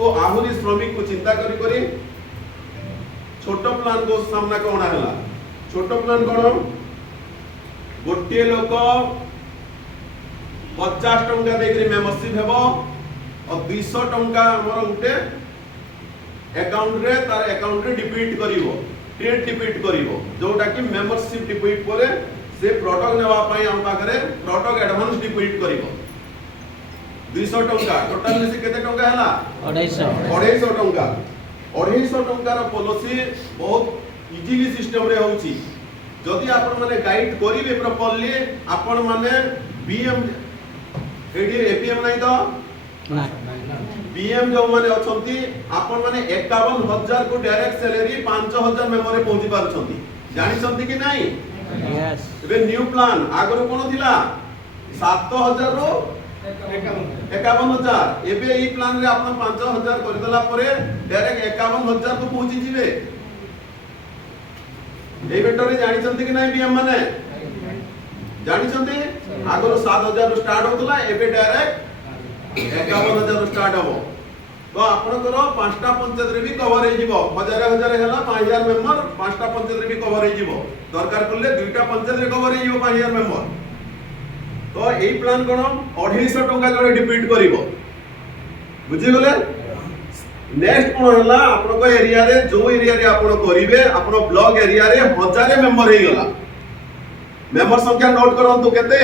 को आहुरी श्रमिक को चिंता करी छोट प्लान को सामना कौन है छोट प्लान कौन गोटे लोक 50 टंका देकरी मेंबरशिप हेबो और 200 टंका हमर उठे अकाउंट रे तार अकाउंट रे डिपॉजिट करिवो ट्रेड डिपॉजिट करिवो जोटा कि मेंबरशिप डिपॉजिट करे से प्रोडक्ट नेवा पई हम पाखरे प्रोडक्ट एडवांस डिपॉजिट करिवो 200 टंका टोटल में से केते टंका हला 250 टंका 250 टंका रो पॉलिसी बहुत इजीली सिस्टम रे होउची जदि आपण माने गाइड करिवे प्रॉपर्ली आपण माने बीएम एडी एपीएम नहीं तो बीएम जो माने अछंती आपण माने 51000 को डायरेक्ट सैलरी 5000 मेंबर रे पहुंची पारछंती जानि छंती कि नहीं यस एबे न्यू प्लान आगरो कोन थिला 7000 रो 51000 एबे ई प्लान रे आपण 5000 कर देला परे डायरेक्ट 51000 को पहुंची जिवे ए बेटरे जानि छंती कि नहीं बीएम माने जानि छंती आगरो 7000 रो स्टार्ट होतला एबे डायरेक्ट 51000 रो स्टार्ट होबो तो आपनकर पांचटा पंचायत रे भी कवर हे जिवो हजार हजार हैला 5000 मेंबर पांचटा पंचायत रे भी कवर हे जिवो दरकार करले दुईटा पंचायत रे कवर हे जिवो 5000 मेंबर तो एई प्लान कोन 250 टंका जड़े डिपॉजिट करिवो बुझि गले नेक्स्ट कोन हैला आपनको एरिया रे जो एरिया रे आपण करिवे आपण ब्लॉक एरिया रे 1000 मेंबर हे गला मेंबर संख्या नोट करंतु केते